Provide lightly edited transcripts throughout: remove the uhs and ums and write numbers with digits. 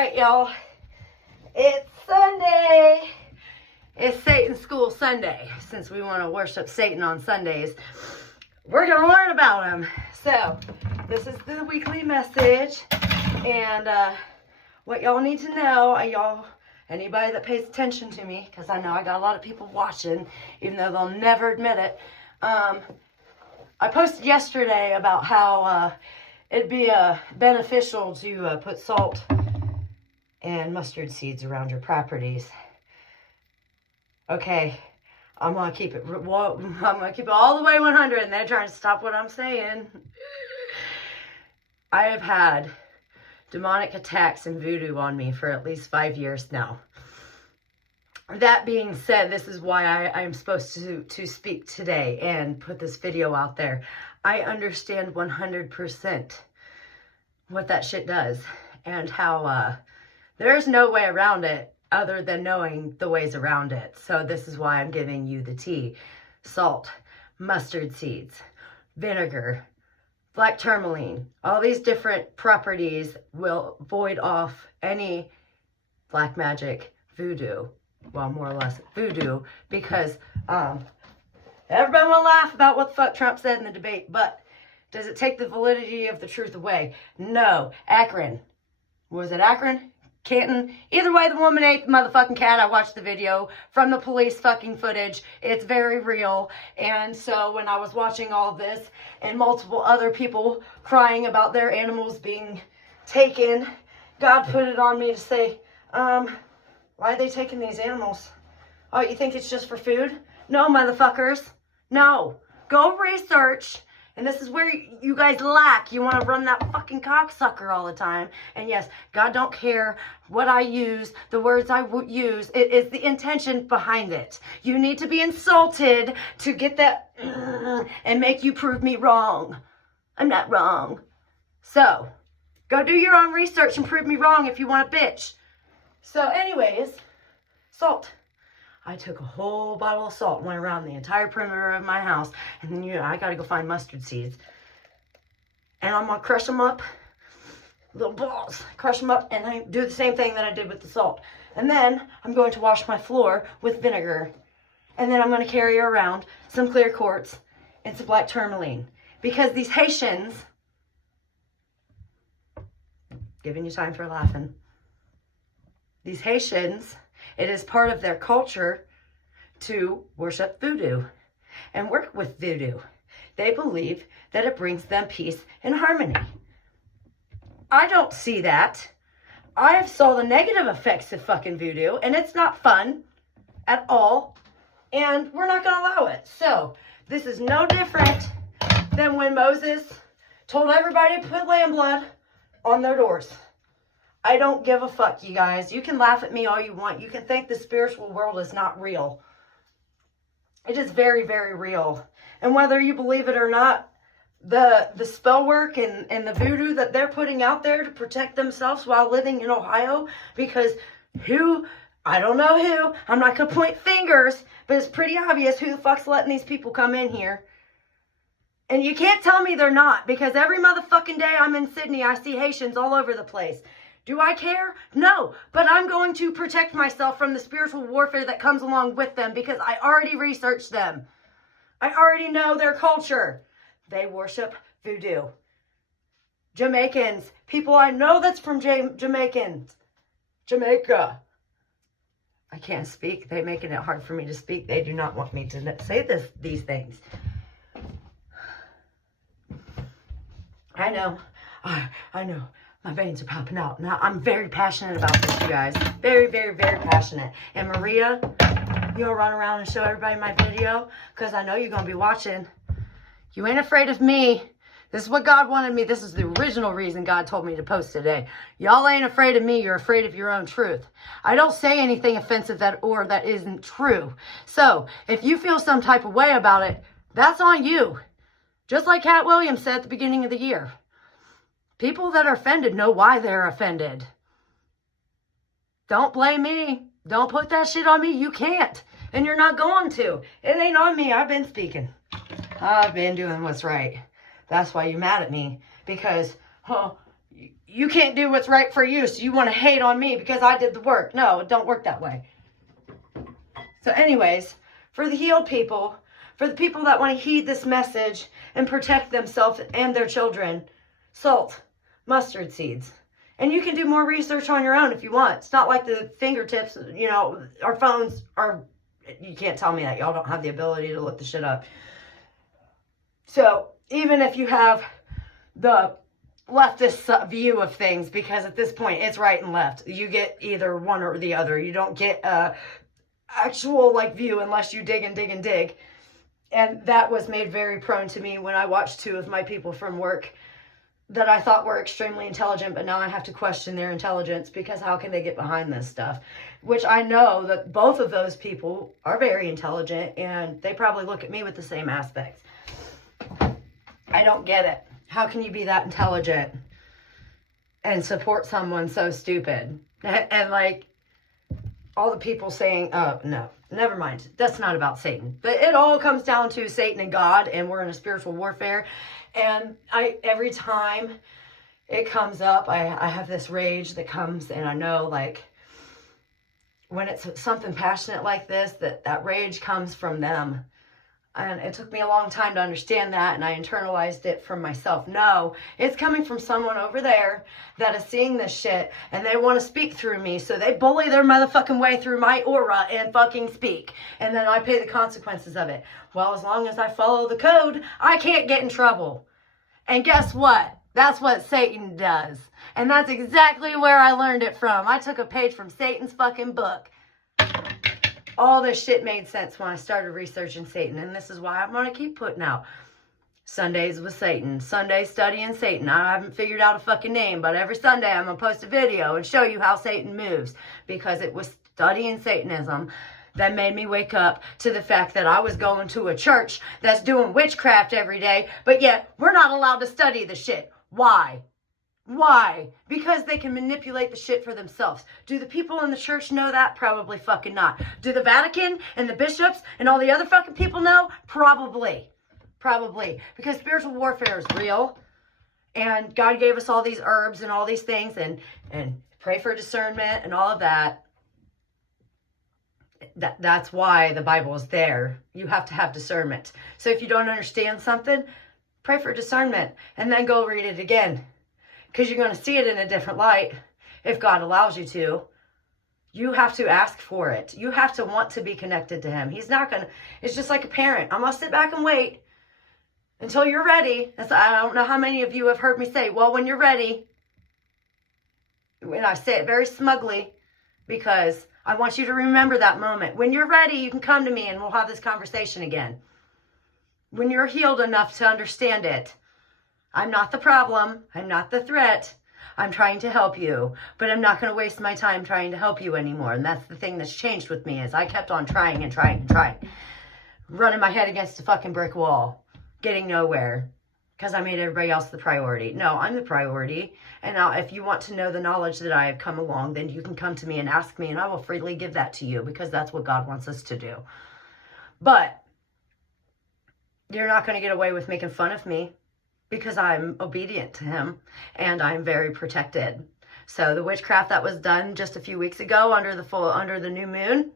right, y'all. It's Sunday. It's Satan School Sunday. Since we want to worship Satan on Sundays, we're going to learn about him. So, this is the weekly message. And what y'all need to know, anybody that pays attention to me, because I know I got a lot of people watching, even though they'll never admit it. I posted yesterday about how it'd be beneficial to put salt and mustard seeds around your properties. Okay, I'm gonna keep it all the way 100, and they're trying to stop what I'm saying. I have had demonic attacks and voodoo on me for at least 5 years now. That being said, this is why I am supposed to speak today and put this video out there. I understand 100% what that shit does and how there's no way around it other than knowing the ways around it. So this is why I'm giving you the tea. Salt, mustard seeds, vinegar, black tourmaline. All these different properties will void off any black magic, voodoo. Well, more or less voodoo, because everybody will laugh about what the fuck Trump said in the debate, but does it take the validity of the truth away? No. Akron. Was it Akron? Canton? Either way, the woman ate the motherfucking cat. I watched the video from the police fucking footage. It's very real. And so when I was watching all this and multiple other people crying about their animals being taken, God put it on me to say, why are they taking these animals? Oh, you think it's just for food? No, motherfuckers. No. Go research. And this is where you guys lack. You want to run that fucking cocksucker all the time. And yes, God don't care what I use, the words I use. It is the intention behind it. You need to be insulted to get that and make you prove me wrong. I'm not wrong. So, go do your own research and prove me wrong if you want a bitch. So anyways, salt. I took a whole bottle of salt and went around the entire perimeter of my house. And then, I got to go find mustard seeds. And I'm going to crush them up. Little balls. Crush them up and I do the same thing that I did with the salt. And then I'm going to wash my floor with vinegar. And then I'm going to carry around some clear quartz and some black tourmaline. Because these Haitians, giving you time for laughing. These Haitians, it is part of their culture to worship voodoo and work with voodoo. They believe that it brings them peace and harmony. I don't see that. I have saw the negative effects of fucking voodoo, and it's not fun at all, and we're not going to allow it. So, this is no different than when Moses told everybody to put lamb blood on their doors. I don't give a fuck, you guys. You can laugh at me all you want. You can think the spiritual world is not real. It is very, very real. And whether you believe it or not, the spell work and the voodoo that they're putting out there to protect themselves while living in Ohio, because I don't know who, I'm not going to point fingers, but it's pretty obvious who the fuck's letting these people come in here. And you can't tell me they're not, because every motherfucking day I'm in Sydney, I see Haitians all over the place. Do I care? No, but I'm going to protect myself from the spiritual warfare that comes along with them because I already researched them. I already know their culture. They worship voodoo. Jamaicans, people I know that's from Jamaica. I can't speak. They're making it hard for me to speak. They do not want me to say these things. I know. I know. My veins are popping out. Now, I'm very passionate about this, you guys. Very, very, very passionate. And Maria, you'll run around and show everybody my video because I know you're going to be watching. You ain't afraid of me. This is what God wanted me. This is the original reason God told me to post today. Y'all ain't afraid of me. You're afraid of your own truth. I don't say anything offensive that isn't true. So, if you feel some type of way about it, that's on you. Just like Cat Williams said at the beginning of the year. People that are offended know why they're offended. Don't blame me. Don't put that shit on me. You can't. And you're not going to. It ain't on me. I've been speaking. I've been doing what's right. That's why you're mad at me. Because, you can't do what's right for you, so you want to hate on me because I did the work. No, it don't work that way. So anyways, for the healed people, for the people that want to heed this message and protect themselves and their children, salt, mustard seeds. And you can do more research on your own if you want. It's not like the fingertips, you know, our phones are, you can't tell me that. Y'all don't have the ability to look the shit up. So even if you have the leftist view of things, because at this point it's right and left. You get either one or the other. You don't get a actual like view unless you dig and dig and dig. And that was made very prone to me when I watched two of my people from work that I thought were extremely intelligent, but now I have to question their intelligence because how can they get behind this stuff? Which I know that both of those people are very intelligent and they probably look at me with the same aspects. I don't get it. How can you be that intelligent and support someone so stupid? And like all the people saying, oh, no, never mind. That's not about Satan. But it all comes down to Satan and God, and we're in a spiritual warfare. And every time it comes up, I have this rage that comes, and I know like when it's something passionate like this, that rage comes from them. And it took me a long time to understand that, and I internalized it from myself. No, it's coming from someone over there that is seeing this shit, and they want to speak through me, so they bully their motherfucking way through my aura and fucking speak. And then I pay the consequences of it. Well, as long as I follow the code, I can't get in trouble. And guess what? That's what Satan does. And that's exactly where I learned it from. I took a page from Satan's fucking book. All this shit made sense when I started researching Satan. And this is why I'm going to keep putting out Sundays with Satan. Sunday studying Satan. I haven't figured out a fucking name, but every Sunday I'm going to post a video and show you how Satan moves. Because it was studying Satanism that made me wake up to the fact that I was going to a church that's doing witchcraft every day. But yet we're not allowed to study the shit. Why? Why? Because they can manipulate the shit for themselves. Do the people in the church know that? Probably fucking not. Do the Vatican and the bishops and all the other fucking people know? Probably. Probably. Because spiritual warfare is real. And God gave us all these herbs and all these things and pray for discernment and all of that. That's why the Bible is there. You have to have discernment. So if you don't understand something, pray for discernment and then go read it again. Because you're going to see it in a different light if God allows you to. You have to ask for it. You have to want to be connected to him. He's not going to, it's just like a parent. I'm going to sit back and wait until you're ready. I don't know how many of you have heard me say, well, when you're ready. And I say it very smugly because I want you to remember that moment. When you're ready, you can come to me and we'll have this conversation again. When you're healed enough to understand it. I'm not the problem. I'm not the threat. I'm trying to help you, but I'm not going to waste my time trying to help you anymore. And that's the thing that's changed with me is I kept on trying and trying and trying, running my head against a fucking brick wall, getting nowhere because I made everybody else the priority. No, I'm the priority. And now if you want to know the knowledge that I have come along, then you can come to me and ask me and I will freely give that to you because that's what God wants us to do. But you're not going to get away with making fun of me. Because I'm obedient to him and I'm very protected. So the witchcraft that was done just a few weeks ago under the new moon,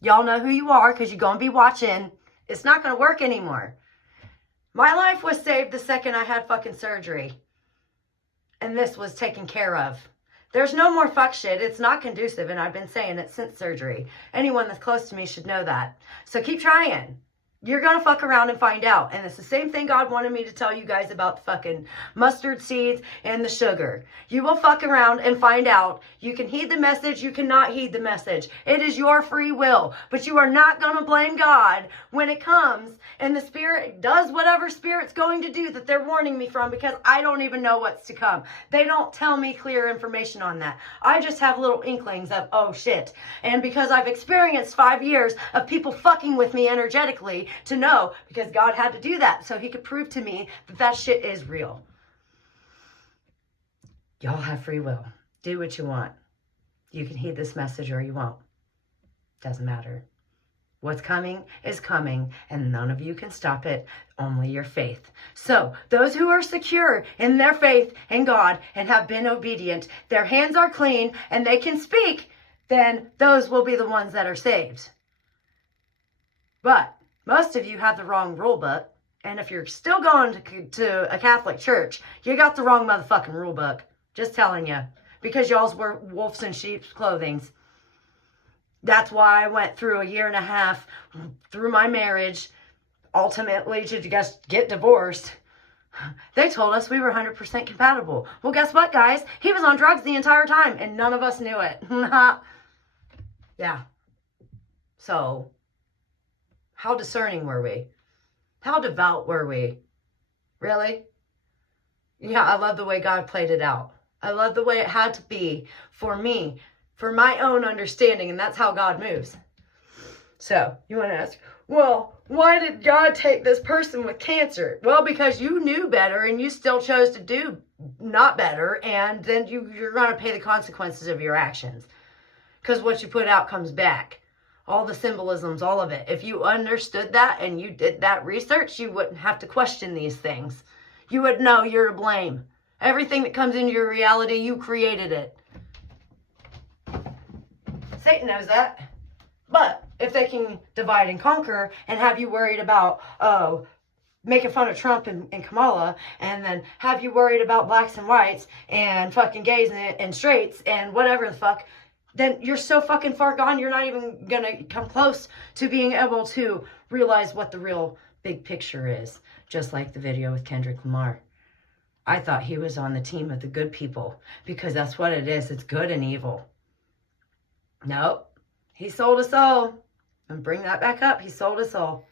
y'all know who you are because you're going to be watching. It's not going to work anymore. My life was saved the second I had fucking surgery. And this was taken care of. There's no more fuck shit. It's not conducive and I've been saying it since surgery. Anyone that's close to me should know that. So keep trying. You're going to fuck around and find out. And it's the same thing God wanted me to tell you guys about the fucking mustard seeds and the sugar. You will fuck around and find out. You can heed the message. You cannot heed the message. It is your free will. But you are not going to blame God when it comes and the spirit does whatever spirit's going to do that they're warning me from because I don't even know what's to come. They don't tell me clear information on that. I just have little inklings of, oh shit. And because I've experienced 5 years of people fucking with me energetically, to know because God had to do that so he could prove to me that that shit is real. Y'all have free will. Do what you want. You can heed this message or you won't. Doesn't matter. What's coming is coming, and none of you can stop it, only your faith. So, those who are secure in their faith in God and have been obedient, their hands are clean, and they can speak, then those will be the ones that are saved. But most of you have the wrong rule book, and if you're still going to a Catholic church, you got the wrong motherfucking rule book. Just telling you. Because y'all's wear wolves in sheep's clothing. That's why I went through a year and a half through my marriage, ultimately to just get divorced. They told us we were 100% compatible. Well, guess what, guys? He was on drugs the entire time, and none of us knew it. Yeah. So, how discerning were we? How devout were we? Really? Yeah, I love the way God played it out. I love the way it had to be for me, for my own understanding, and that's how God moves. So, you want to ask, well, why did God take this person with cancer? Well, because you knew better and you still chose to do not better, and then you're going to pay the consequences of your actions. Because what you put out comes back. All the symbolisms, all of it. If you understood that and you did that research, you wouldn't have to question these things. You would know you're to blame. Everything that comes into your reality, you created it. Satan knows that. But if they can divide and conquer and have you worried about, making fun of Trump and Kamala, and then have you worried about blacks and whites and fucking gays and straights and whatever the fuck, then you're so fucking far gone, you're not even gonna come close to being able to realize what the real big picture is. Just like the video with Kendrick Lamar. I thought he was on the team of the good people, because that's what it is. It's good and evil. Nope. He sold us all. And bring that back up. He sold us all.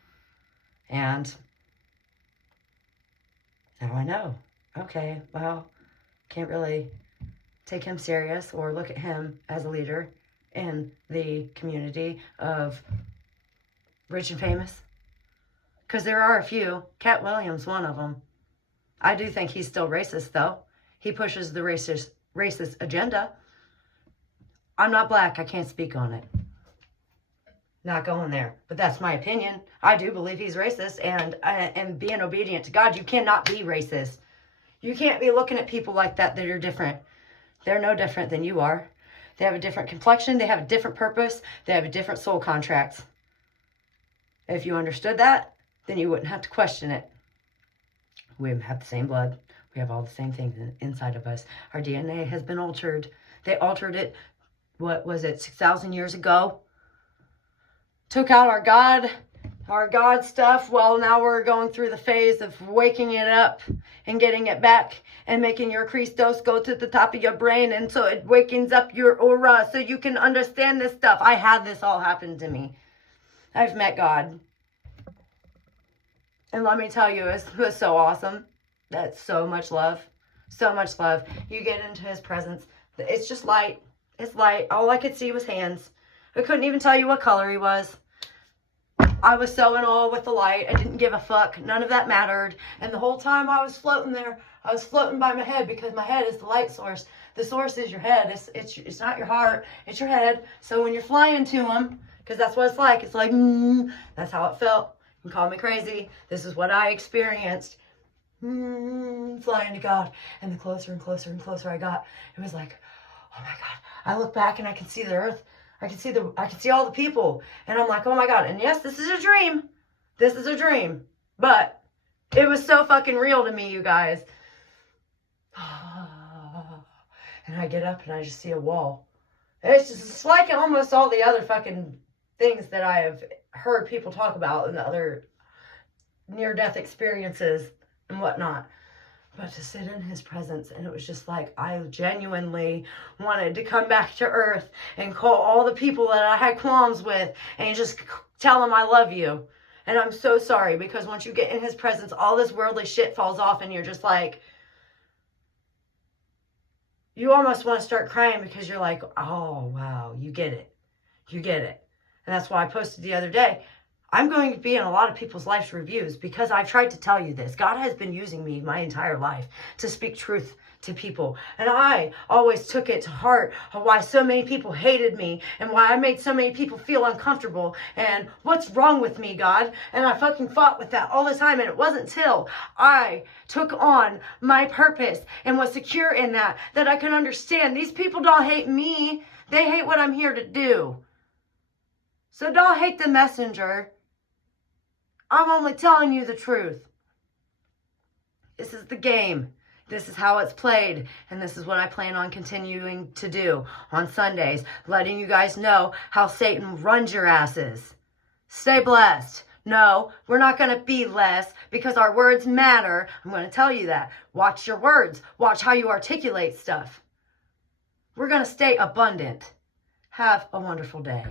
And now I know. Okay, well, can't really take him serious or look at him as a leader in the community of rich and famous. Because there are a few. Cat Williams, one of them. I do think he's still racist, though. He pushes the racist agenda. I'm not black. I can't speak on it. Not going there. But that's my opinion. I do believe he's racist. And being obedient to God, you cannot be racist. You can't be looking at people like that are different. They're no different than you are. They have a different complexion. They have a different purpose. They have a different soul contract. If you understood that, then you wouldn't have to question it. We have the same blood. We have all the same things inside of us. Our DNA has been altered. They altered it, what was it, 6,000 years ago? Took out our God stuff. Well, now we're going through the phase of waking it up and getting it back and making your Christos go to the top of your brain, and so it wakens up your aura so you can understand this stuff. I had this all happen to me. I've met God. And let me tell you, it was so awesome. That's so much love. So much love. You get into his presence. It's just light. It's light. All I could see was hands. I couldn't even tell you what color he was. I was so in awe with the light. I didn't give a fuck. None of that mattered. And the whole time I was floating there, I was floating by my head, because my head is the light source. The source is your head. It's not your heart. It's your head. So when you're flying to him, because that's what it's like. It's like, that's how it felt. You can call me crazy. This is what I experienced. Flying to God. And the closer and closer and closer I got, it was like, oh my God. I look back and I can see the earth. I can see all the people. And I'm like, oh my God. And yes, this is a dream. This is a dream. But it was so fucking real to me, you guys. And I get up and I just see a wall. It's like almost all the other fucking things that I have heard people talk about in the other near-death experiences and whatnot. But to sit in his presence, and it was just like, I genuinely wanted to come back to earth and call all the people that I had qualms with and just tell them I love you. And I'm so sorry, because once you get in his presence, all this worldly shit falls off, and you're just like, you almost want to start crying, because you're like, oh, wow, you get it. You get it. And that's why I posted the other day, I'm going to be in a lot of people's life reviews because I've tried to tell you this. God has been using me my entire life to speak truth to people. And I always took it to heart of why so many people hated me and why I made so many people feel uncomfortable and what's wrong with me, God? And I fucking fought with that all the time. And it wasn't till I took on my purpose and was secure in that I could understand these people don't hate me. They hate what I'm here to do. So don't hate the messenger. I'm only telling you the truth. This is the game. This is how it's played. And this is what I plan on continuing to do on Sundays. Letting you guys know how Satan runs your asses. Stay blessed. No, we're not going to be less because our words matter. I'm going to tell you that. Watch your words. Watch how you articulate stuff. We're going to stay abundant. Have a wonderful day.